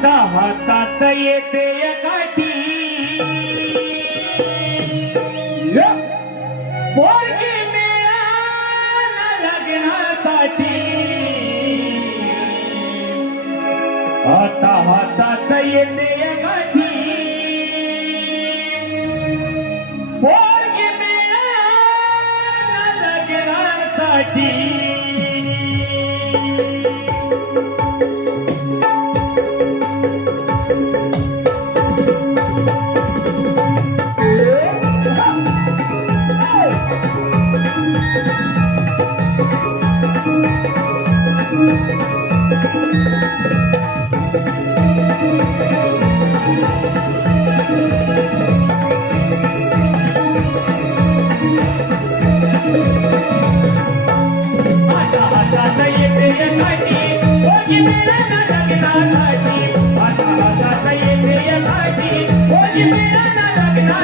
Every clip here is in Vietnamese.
आता हातात येते गाठी पोरगी लग्नासाठी आता हातात येते गाठी Give me that, give me that, give me that.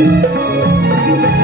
Música